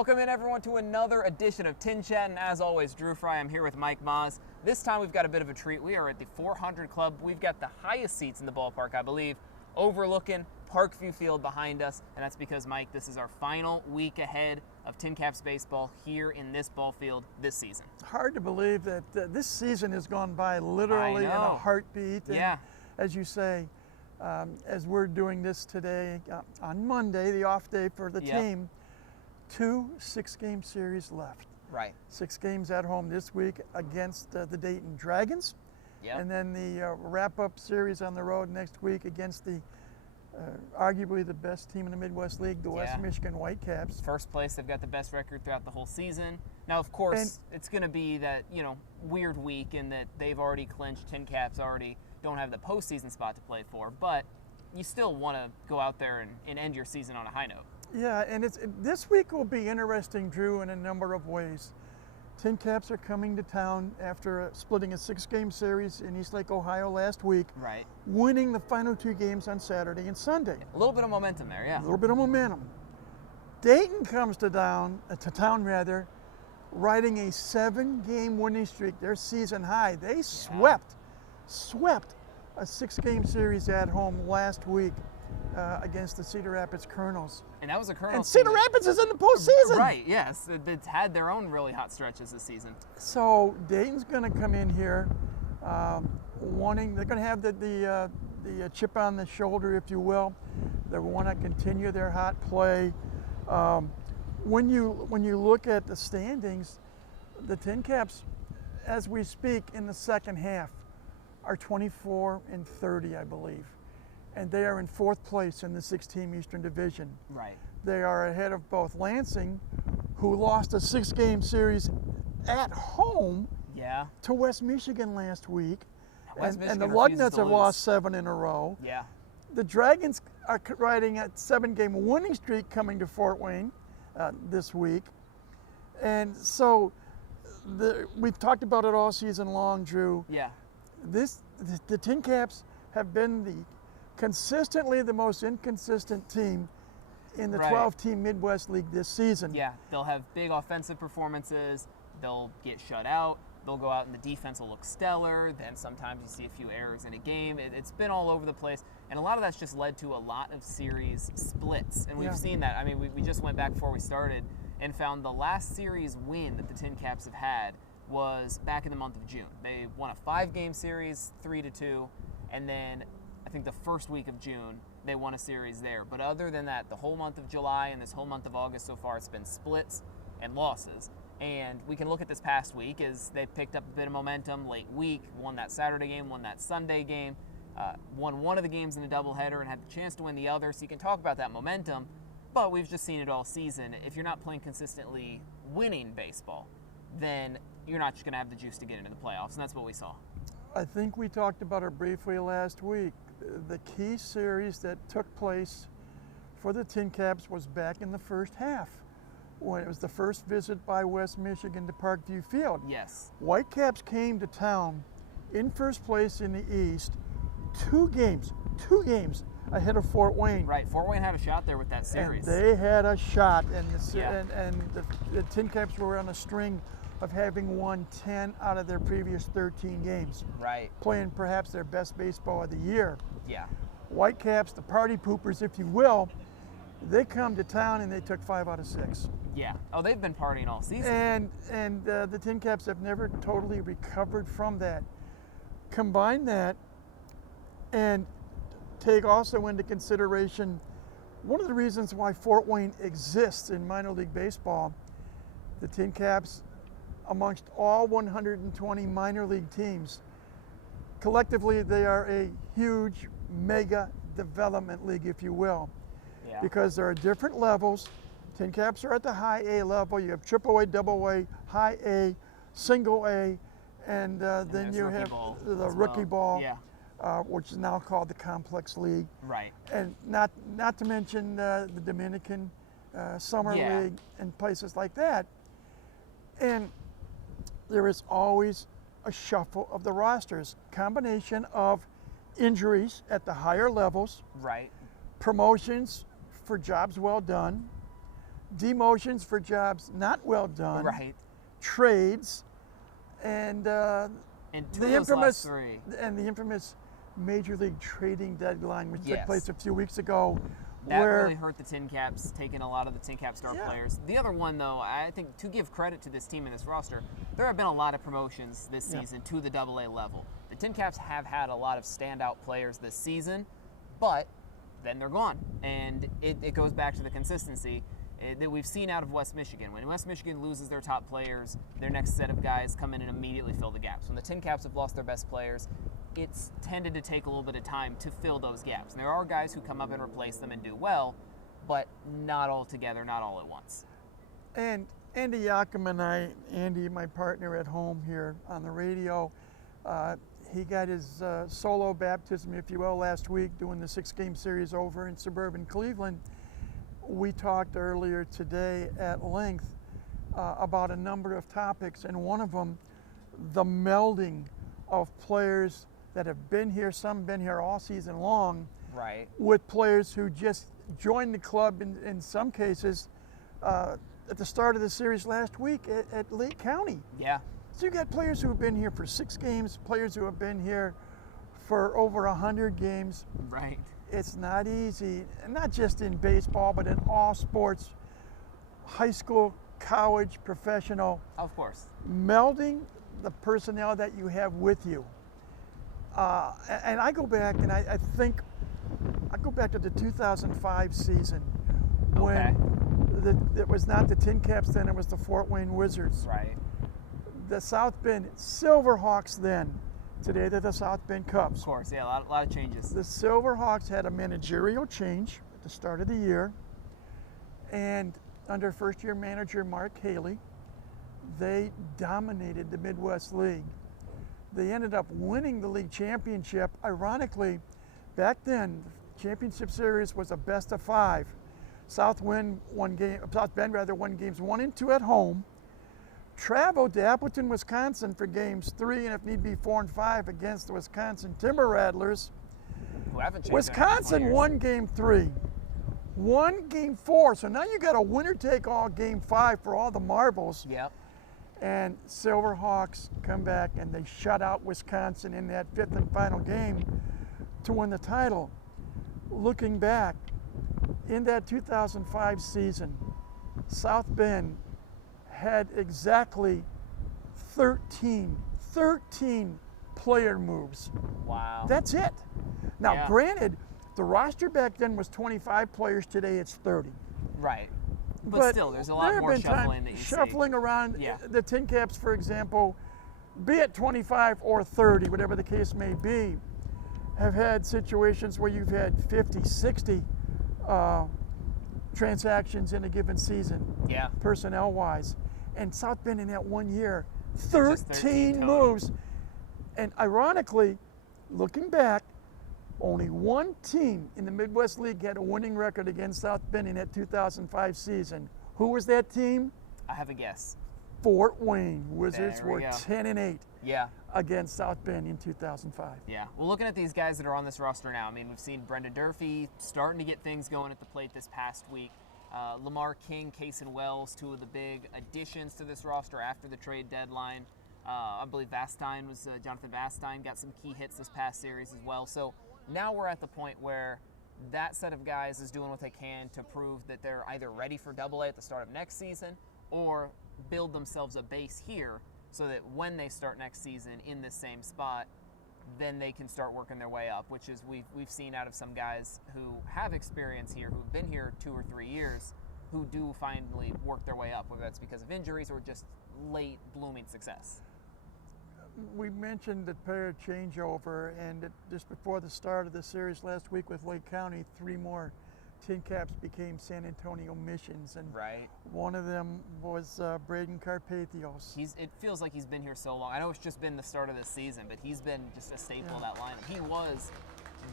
Welcome in, everyone, to another edition of TinChattin. As always, Drew Fry. I'm here with Mike Moz. This time we've got a bit of a treat. We are at the 400 Club. We've got the highest seats in the ballpark, I believe, overlooking Parkview Field behind us. And that's because, Mike, this is our final week ahead of TinCaps baseball here in this ball field this season. Hard to believe that this season has gone by literally in a heartbeat. And yeah. As you say, as we're doing this today, on Monday, the off day for the team, 2 6-game series left. Right. 6 games at home this week against the Dayton Dragons. Yep. And then the wrap-up series on the road next week against the arguably the best team in the Midwest League, the West Michigan Whitecaps. First place, they've got the best record throughout the whole season. Now, of course, it's going to be that, weird week in that they've already clinched. TinCaps already don't have the postseason spot to play for, but you still want to go out there and end your season on a high note. Yeah, and this week will be interesting, Drew, in a number of ways. TinCaps are coming to town after splitting a 6-game series in Eastlake, Ohio last week. Right. Winning the final 2 games on Saturday and Sunday. A little bit of momentum there, yeah. A little bit of momentum. Dayton comes to town, riding a 7-game winning streak, their season high. They swept a 6-game series at home last week against the Cedar Rapids Colonels. And that was a Colonels. And Cedar Rapids is in the postseason. Right, yes. It's had their own really hot stretches this season. So Dayton's going to come in here they're going to have the chip on the shoulder, if you will. They want to continue their hot play. When you look at the standings, the TinCaps, as we speak in the second half, are 24-30, I believe. And they are in 4th place in the 6-team Eastern Division. Right. They are ahead of both Lansing, who lost a 6-game series at home to West Michigan last week. And the Lugnuts have lost 7 in a row. Yeah. The Dragons are riding a 7-game winning streak coming to Fort Wayne this week. And so we've talked about it all season long, Drew. Yeah. The TinCaps have been consistently the most inconsistent team in the 12-team Midwest League this season. Yeah, they'll have big offensive performances, they'll get shut out, they'll go out and the defense will look stellar, then sometimes you see a few errors in a game. It's been all over the place, and a lot of that's just led to a lot of series splits, and we've seen that. I mean, we just went back before we started and found the last series win that the TinCaps have had was back in the month of June. They won a 5-game series, 3-2, and then I think the first week of June, they won a series there. But other than that, the whole month of July and this whole month of August so far, it's been splits and losses. And we can look at this past week as they picked up a bit of momentum late week, won that Saturday game, won that Sunday game, won one of the games in a doubleheader and had the chance to win the other. So you can talk about that momentum, but we've just seen it all season. If you're not playing consistently winning baseball, then you're not just going to have the juice to get into the playoffs, and that's what we saw. I think we talked about it briefly last week. The key series that took place for the TinCaps was back in the first half, when it was the first visit by West Michigan to Parkview Field. Yes. Whitecaps came to town in first place in the East, 2 games ahead of Fort Wayne. Right, Fort Wayne had a shot there with that series. And they had a shot, and the TinCaps were on a string of having won 10 out of their previous 13 games. Right. Playing perhaps their best baseball of the year. Yeah. Whitecaps, the party poopers, if you will, they come to town and they took 5 out of 6. Yeah. Oh, they've been partying all season. And the TinCaps have never totally recovered from that. Combine that and take also into consideration one of the reasons why Fort Wayne exists in minor league baseball. The TinCaps, amongst all 120 minor league teams, collectively they are a huge mega development league, if you will, because there are different levels. TinCaps are at the high A level. You have triple A, double A, high A, single A, and then you have the rookie ball, which is now called the Complex League. Right. And not to mention the Dominican Summer League and places like that. And there is always a shuffle of the rosters, combination of injuries at the higher levels, right, promotions for jobs well done, demotions for jobs not well done, Right. trades, and And two the of those last infamous three. and the infamous Major League trading deadline, which took Yes. place a few weeks ago, That where really hurt the Tin Caps, taking a lot of the Tin Cap star Yeah. players. The other one, though, I think to give credit to this team and this roster, there have been a lot of promotions this Yeah. season to the AA level. The Tin Caps have had a lot of standout players this season, but then they're gone. And it goes back to the consistency that we've seen out of West Michigan. When West Michigan loses their top players, their next set of guys come in and immediately fill the gaps. When the Tin Caps have lost their best players, it's tended to take a little bit of time to fill those gaps. And there are guys who come up and replace them and do well, but not all together, not all at once. And Andy Yakum and I, Andy, my partner at home here on the radio, he got his solo baptism, if you will, last week doing the 6-game series over in suburban Cleveland. We talked earlier today at length about a number of topics, and one of them, the melding of players that have been here, some been here all season long, Right. with players who just joined the club in some cases at the start of the series last week at Lake County. Yeah. So you got players who have been here for 6 games, players who have been here for over 100 games. Right. It's not easy, and not just in baseball, but in all sports, high school, college, professional, Of course. melding the personnel that you have with you. And I go back, and I think, I go back to the 2005 season when it was not the Tin Caps then, it was the Fort Wayne Wizards. Right. The South Bend Silverhawks then, today they're the South Bend Of Cubs. course. Yeah. A lot of changes. The Silverhawks had a managerial change at the start of the year, and under first-year manager Mark Haley, they dominated the Midwest League. They ended up winning the league championship. Ironically, back then, the championship series was a best of 5. South Bend won games 1 and 2 at home. Traveled to Appleton, Wisconsin for games 3 and if need be 4 and 5 against the Wisconsin Timber Rattlers. Who haven't changed. Wisconsin won game 3, won game 4. So now you got a winner-take-all game 5 for all the marbles. Yep. And Silverhawks come back and they shut out Wisconsin in that 5th and final game to win the title. Looking back, in that 2005 season, South Bend had exactly 13 player moves. Wow. That's it. Now, Yeah. granted, the roster back then was 25 players. Today it's 30. Right. But still, there's a lot there more have been times shuffling that you see. shuffling around. Yeah. The Tin Caps, for example, be it 25 or 30, whatever the case may be, have had situations where you've had 50, 60 transactions in a given season, Yeah. personnel-wise. And South Bend in that 1 year, Just 13 total. moves. And ironically, looking back, only one team in the Midwest League had a winning record against South Bend in that 2005 season. Who was that team? I have a guess. Fort Wayne Wizards There we were go. 10 and 8 Yeah. against South Bend in 2005. Yeah. Well, looking at these guys that are on this roster now, I mean, we've seen Brendan Durfee starting to get things going at the plate this past week. Lamar King, Cason Wells, 2 of the big additions to this roster after the trade deadline. I believe Jonathan Vastine got some key hits this past series as well. So now we're at the point where that set of guys is doing what they can to prove that they're either ready for AA at the start of next season or build themselves a base here so that when they start next season in the same spot, then they can start working their way up, which is we've seen out of some guys who have experience here, who've been here 2 or 3 years, who do finally work their way up, whether that's because of injuries or just late blooming success. We mentioned the player changeover, and just before the start of the series last week with Lake County, 3 more Tin Caps became San Antonio Missions, and Right. one of them was Braden Carpathios. It feels like he's been here so long. I know it's just been the start of the season, but he's been just a staple of that lineup. He was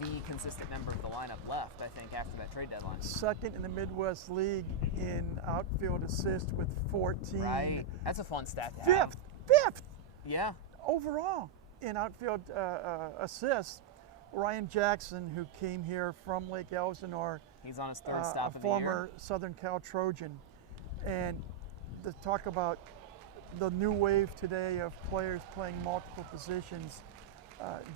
the consistent member of the lineup left, I think, after that trade deadline. Second in the Midwest League in outfield assist with 14. Right. That's a fun stat to have. Fifth Yeah. overall in outfield assists. Ryan Jackson, who came here from Lake Elsinore, He's on his 3rd stop a of the year. former Southern Cal Trojan. And to talk about the new wave today of players playing multiple positions,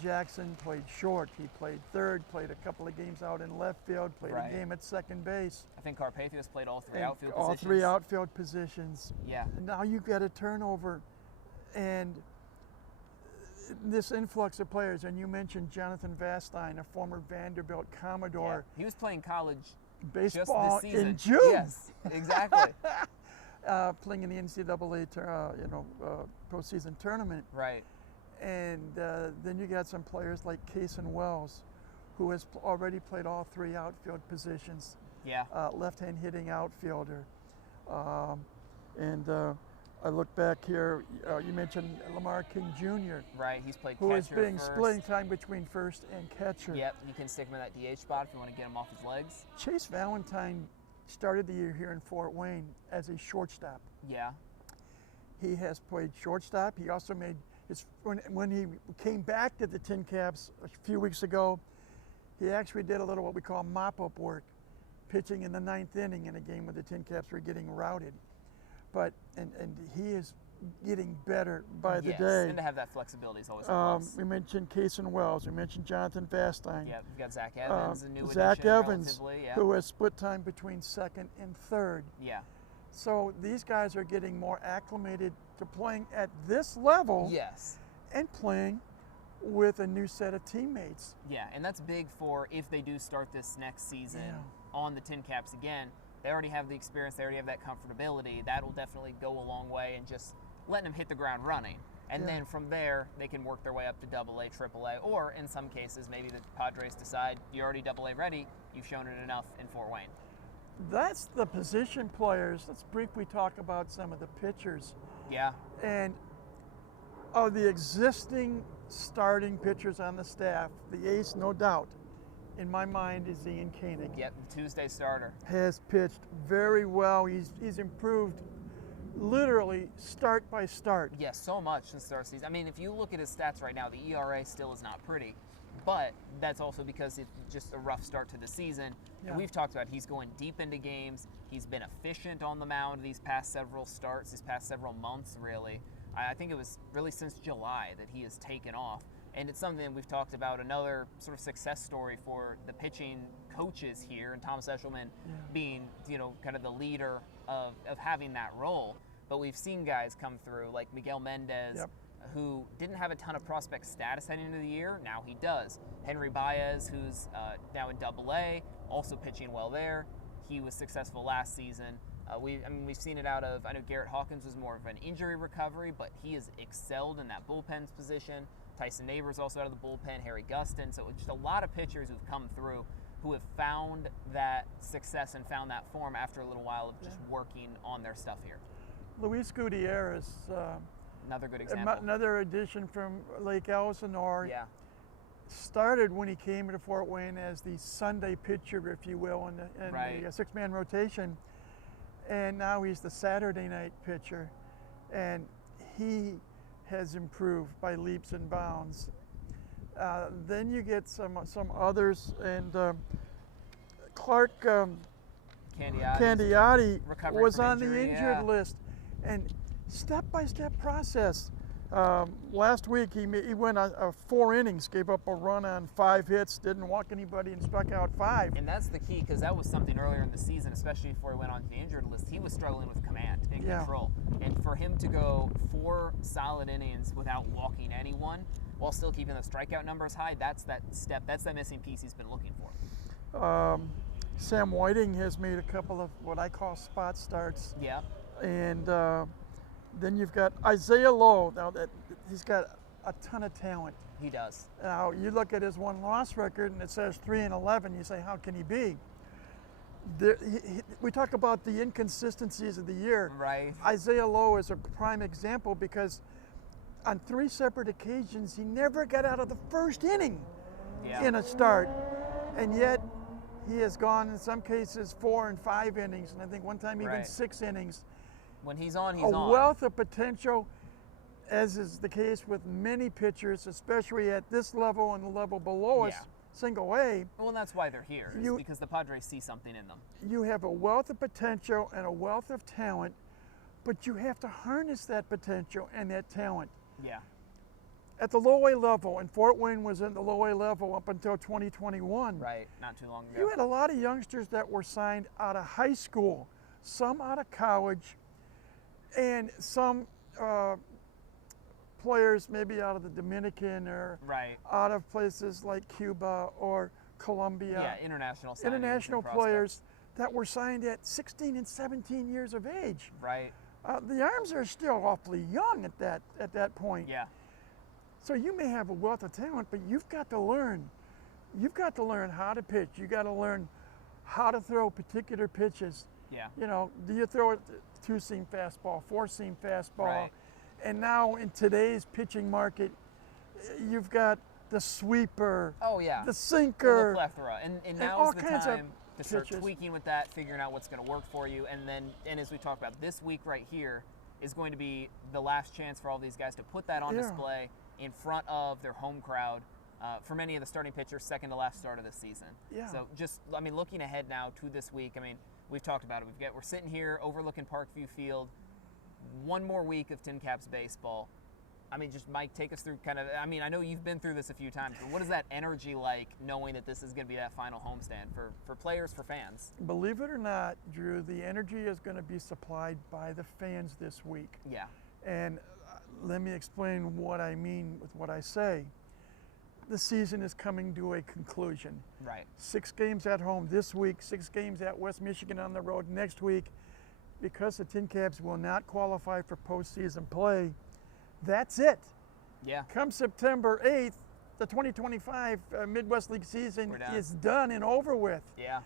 Jackson played short, he played third, played a couple of games out in left field, played a game at second base. I think Carpathia's played all three outfield all positions. All three outfield positions. Yeah. And now you've got a turnover, and this influx of players, and you mentioned Jonathan Vastine, a former Vanderbilt Commodore. Yeah. He was playing college baseball just this season. In June. Yes, exactly. Playing in the NCAA, postseason tournament. Right. And then you got some players like Cason Wells, who has already played all three outfield positions. Yeah. Left-hand hitting outfielder. I look back here, you mentioned Lamar King Jr. Right, he's played who catcher is being first. splitting time between first and catcher. Yep, you can stick him in that DH spot if you want to get him off his legs. Chase Valentine started the year here in Fort Wayne as a shortstop. Yeah. He has played shortstop. He also made his, when he came back to the Tin Caps a few weeks ago, he actually did a little what we call mop-up work, pitching in the 9th inning in a game where the Tin Caps were getting routed. But and he is getting better by the day. And to have that flexibility is always a plus. We mentioned Cason Wells. We mentioned Jonathan Vastine. Yeah, we've got Zach Evans, a new addition. Zach Evans, yeah. who has split time between second and third. Yeah. So these guys are getting more acclimated to playing at this level. Yes. And playing with a new set of teammates. Yeah, and that's big for if they do start this next season on the Tin Caps again. They already have the experience, they already have that comfortability. That'll definitely go a long way and just letting them hit the ground running. And then from there, they can work their way up to AA, AAA, or in some cases, maybe the Padres decide you're already AA ready, you've shown it enough in Fort Wayne. That's the position players. Let's briefly talk about some of the pitchers. Yeah. And of the existing starting pitchers on the staff, the ace, no doubt, in my mind, is Ian Koenig. Yep, the Tuesday starter. Has pitched very well. He's improved literally start by start. Yeah, so much since the start of the season. I mean, if you look at his stats right now, the ERA still is not pretty, but that's also because it's just a rough start to the season. And we've talked about he's going deep into games. He's been efficient on the mound these past several starts, these past several months, really. I think it was really since July that he has taken off. And it's something we've talked about, another sort of success story for the pitching coaches here, and Thomas Eshelman being, kind of the leader of having that role. But we've seen guys come through like Miguel Mendez, who didn't have a ton of prospect status heading into the year. Now he does. Henry Baez, who's now in AA, also pitching well there. He was successful last season. We've seen it out of, I know Garrett Hawkins was more of an injury recovery, but he has excelled in that bullpen position. Tyson Neighbors also out of the bullpen, Harry Gustin. So just a lot of pitchers who've come through who have found that success and found that form after a little while of just working on their stuff here. Luis Gutierrez, another good example. Another addition from Lake Elsinore. Yeah. Started when he came to Fort Wayne as the Sunday pitcher, if you will, in the six-man rotation. And now he's the Saturday night pitcher. And he has improved by leaps and bounds. Then you get some others, and Clark Candiotti was on the injured list. And step-by-step process. Last week he went 4 innings, gave up a run on 5 hits, didn't walk anybody, and struck out 5. And that's the key, because that was something earlier in the season, especially before he went on to the injured list. He was struggling with command and control. And for him to go 4 solid innings without walking anyone while still keeping the strikeout numbers high, that's that step, that's that missing piece he's been looking for. Sam Whiting has made a couple of what I call spot starts. Yeah. And then you've got Isaiah Lowe. Now that he's got a ton of talent. He does. Now you look at his 1-loss record and it says 3-11. You say, how can he be? We talk about the inconsistencies of the year. Right. Isaiah Lowe is a prime example because on 3 separate occasions he never got out of the first inning in a start, and yet he has gone in some cases 4 and 5 innings, and I think one time even 6 innings. When he's on, he's on. A wealth of potential, as is the case with many pitchers, especially at this level and the level below us, single A. Well, and that's why they're here, is You- because the Padres see something in them. You have a wealth of potential and a wealth of talent, but you have to harness that potential and that talent. Yeah. At the low A level, and Fort Wayne was in the low A level up until 2021. Right. Not too long ago. You had a lot of youngsters that were signed out of high school, some out of college, and some players maybe out of the Dominican or Right. out of places like Cuba or Colombia. Yeah, international signings International and prospects. players that were signed at 16 and 17 years of age. Right. The arms are still awfully young at that point. Yeah. So you may have a wealth of talent, but you've got to learn. You've got to learn how to pitch. You got to learn how to throw particular pitches. Yeah. You know, do you throw a two-seam fastball, four-seam fastball? Right. And now in today's pitching market, you've got the sweeper, Oh yeah. the The sinker, plethora, and and now's all the kinds of time to start pitches. tweaking with that, figuring out what's going to work for you, and as we talked about, this week right here is going to be the last chance for all these guys to put that on Yeah. display in front of their home crowd. For many of the starting pitchers, second to last start of the season. Yeah. So just, I mean, looking ahead now to this week, I mean, we've talked about it. We're sitting here overlooking Parkview Field. One more week of TinCaps baseball. I mean, just Mike, take us through kind of, I mean, I know you've been through this a few times, but what is that energy like knowing that this is going to be that final homestand for players, for fans? Believe it or not, Drew, the energy is going to be supplied by the fans this week. Yeah. And let me explain what I mean with what I say. The season is coming to a conclusion. Right. 6 games at home this week, 6 games at West Michigan on the road next week. Because the TinCaps will not qualify for postseason play, that's it. Yeah. Come September 8th, the 2025 Midwest League season We're done. is done and over with. Yeah.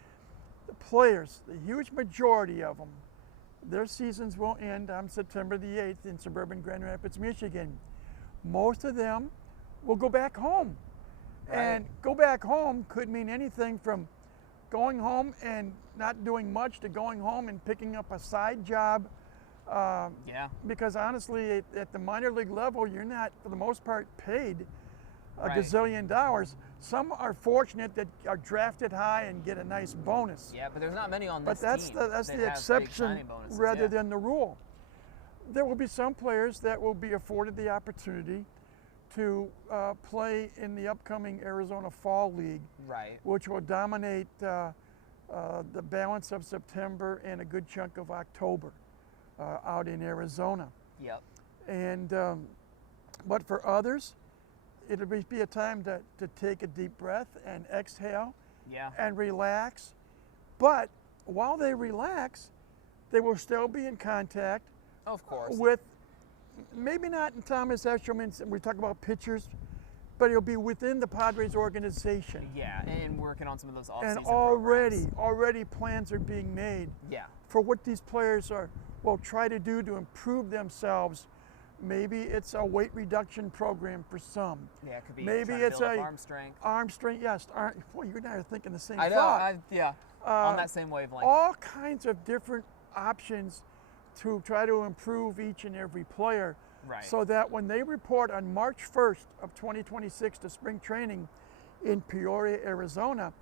The players, the huge majority of them, their seasons will end on September the 8th in suburban Grand Rapids, Michigan. Most of them will go back home. Right. And go back home could mean anything from going home and not doing much to going home and picking up a side job. Yeah. Because honestly, at the minor league level, you're not, for the most part, paid a Right. gazillion dollars. Some are fortunate that are drafted high and get a nice bonus. Yeah, but there's not many on But this that's team the that have big exception signing bonuses, rather yeah. than the rule. There will be some players that will be afforded the opportunity to play in the upcoming Arizona Fall League, Right. which will dominate the balance of September and a good chunk of October out in Arizona. Yep. And but for others, it'll be a time to take a deep breath and exhale Yeah. and relax. But while they relax, they will still be in contact Of course. with, maybe not in Thomas Eshelman's, we talk about pitchers, but it'll be within the Padres organization. Yeah, and working on some of those off-season And programs. already plans are being made Yeah. for what these players will try to do to improve themselves. Maybe it's a weight reduction program for some. Yeah, it could be Maybe trying to it's build up a arm strength. Arm strength, yes. Boy, you and I are thinking the same I know. thought. Yeah. On that same wavelength. All kinds of different options to try to improve each and every player. Right. So that when they report on March 1st of 2026 to spring training in Peoria, Arizona,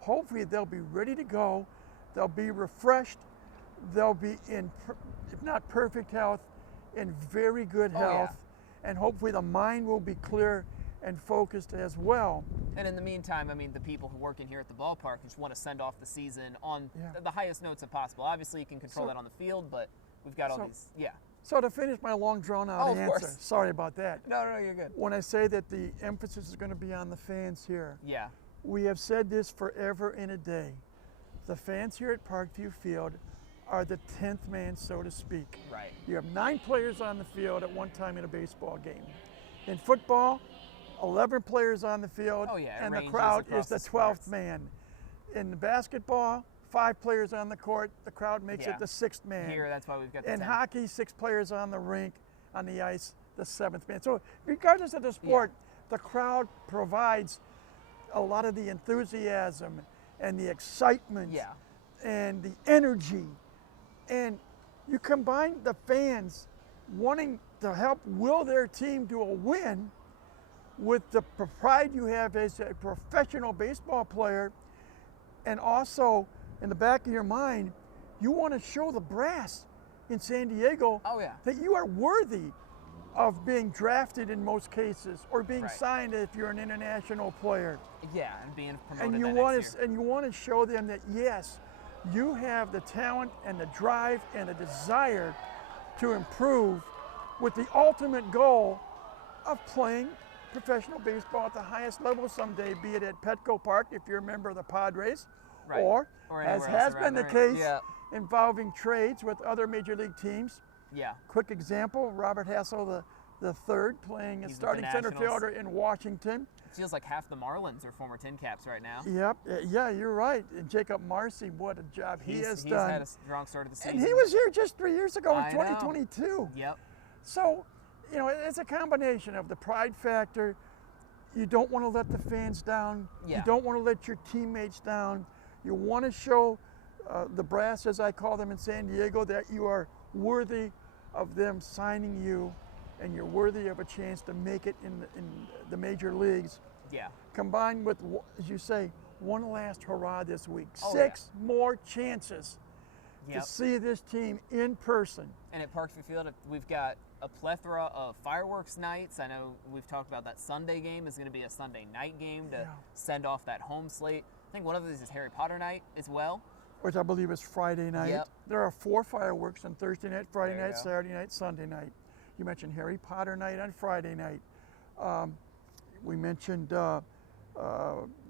hopefully they'll be ready to go. They'll be refreshed. They'll be in, if not perfect health, in very good Oh, health. yeah. And hopefully the mind will be clear and focused as well. And in the meantime, I mean, the people who work in here at the ballpark just want to send off the season on Yeah. the highest notes of possible. Obviously, you can control So- that on the field, but we've got all so- these. Yeah. So to finish my long drawn out Oh, of answer, course. sorry about that. No, you're good. When I say that the emphasis is going to be on the fans here, Yeah. we have said this forever and a day. The fans here at Parkview Field are the 10th man, so to speak. Right. You have 9 players on the field at one time in a baseball game. In football, 11 players on the field, Oh, yeah, it and the ranges crowd across is the the 12th sports. man. In the basketball, 5 players on the court, the crowd makes Yeah. it the 6th man. Here, that's why we've got the In 10. hockey, 6 players on the rink, on the ice, the 7th man. So regardless of the sport, the crowd provides a lot of the enthusiasm and the excitement Yeah. and the energy. And you combine the fans wanting to help will their team to a win with the pride you have as a professional baseball player, and also in the back of your mind, you want to show the brass in San Diego Oh, yeah. that you are worthy of being drafted in most cases, or being Right. signed if you're an international player. Yeah, and being promoted And you that want next year. and you want to show them that yes, you have the talent and the drive and the desire to improve, with the ultimate goal of playing professional baseball at the highest level someday, be it at Petco Park if you're a member of the Padres, Right. or Or as anywhere else has been around the there. case Yeah. involving trades with other major league teams. Yeah. Quick example, Robert Hassel the third, playing a He's with the starting center Nationals. fielder in Washington. It feels like half the Marlins are former Tin Caps right now. Yep, yeah, you're right. And Jacob Marcy, what a job he has He's done. had a strong start of the season. And he was here just 3 years ago in I know. 2022. Yep. So, you know, it's a combination of the pride factor. You don't want to let the fans down. Yeah. You don't want to let your teammates down. You want to show the brass, as I call them in San Diego, that you are worthy of them signing you, and you're worthy of a chance to make it in the major leagues. Yeah. Combined with, as you say, one last hurrah this week. Oh, 6 more chances Yep. to see this team in person. And at Parkview Field, we've got a plethora of fireworks nights. I know we've talked about that Sunday game is going to be a Sunday night game to Yeah. send off that home slate. I think one of these is Harry Potter night as well. Which I believe is Friday night. Yep. There are 4 fireworks on Thursday night, Friday There you night, go. Saturday night, Sunday night. You mentioned Harry Potter night on Friday night. We mentioned the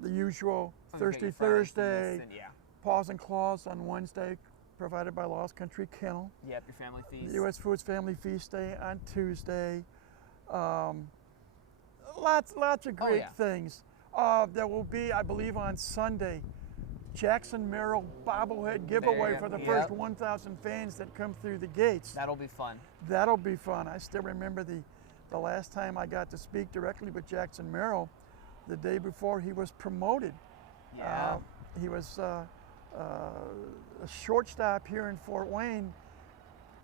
usual Fun Thirsty Cake Friday Thursday, feast and yeah. Paws and Claws on Wednesday, provided by Lost Country Kennel. Yep, your family feast. U.S. Foods Family Feast Day on Tuesday. Lots of great yeah. things. There will be, I believe, on Sunday, Jackson Merrill bobblehead giveaway you for go. the first Yep. 1,000 fans that come through the gates. That'll be fun. That'll be fun. I still remember the last time I got to speak directly with Jackson Merrill, the day before he was promoted. Yeah. He was a shortstop here in Fort Wayne.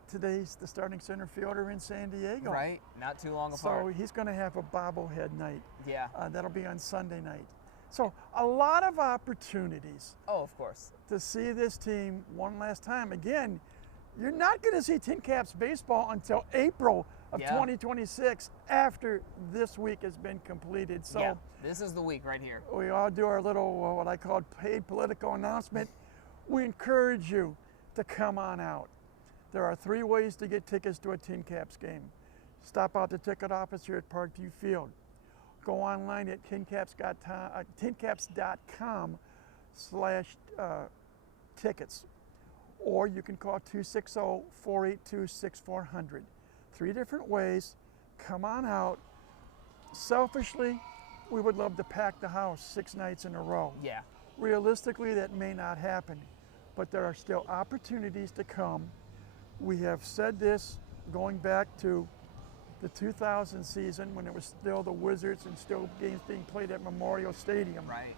Today's the starting center fielder in San Diego. Right? Not too long So apart. he's going to have a bobblehead night. Yeah. That'll be on Sunday night. So a lot of opportunities Oh, of course. to see this team one last time. Again, you're not going to see Tin Caps baseball until April of Yeah. 2026, after this week has been completed. So Yeah. This is the week right here. we all do our little, what I call paid political announcement. We encourage you to come on out. There are 3 ways to get tickets to a Tin Caps game. Stop out the ticket office here at Parkview Field. Go online at tincaps.com/tickets, or you can call 260-482-6400. 3 different ways. Come on out. Selfishly, we would love to pack the house 6 nights in a row. Yeah. Realistically, that may not happen, but there are still opportunities to come. We have said this going back to the 2000 season, when it was still the Wizards and still games being played at Memorial Stadium. Right.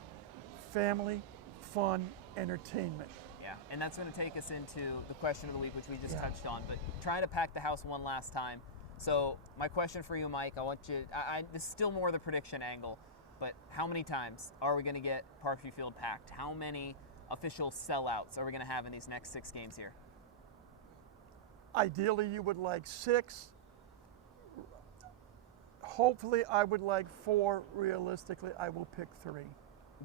Family, fun, entertainment. Yeah, and that's going to take us into the question of the week, which we just Yeah. touched on, but trying to pack the house one last time. So my question for you, Mike, I want you, this is still more the prediction angle, but how many times are we going to get Parkview Field packed? How many official sellouts are we going to have in these next 6 games here? Ideally, you would like 6. Hopefully, I would like 4. Realistically, I will pick 3.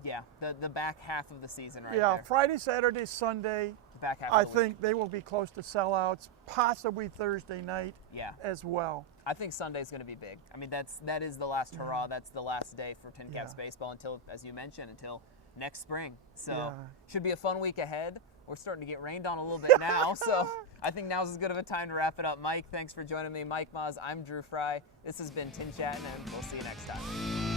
Yeah, the back half of the season right Yeah, there. Friday, Saturday, Sunday, Back half I of the week. think they will be close to sellouts, possibly Thursday night Yeah. as well. I think Sunday's going to be big. I mean, that is the last hurrah. That's the last day for Tin Caps Yeah. baseball until, as you mentioned, until next spring. So Yeah. should be a fun week ahead. We're starting to get rained on a little bit now, so I think now's as good of a time to wrap it up. Mike, thanks for joining me. Mike Maz, I'm Drew Fry. This has been TinChattin, and we'll see you next time.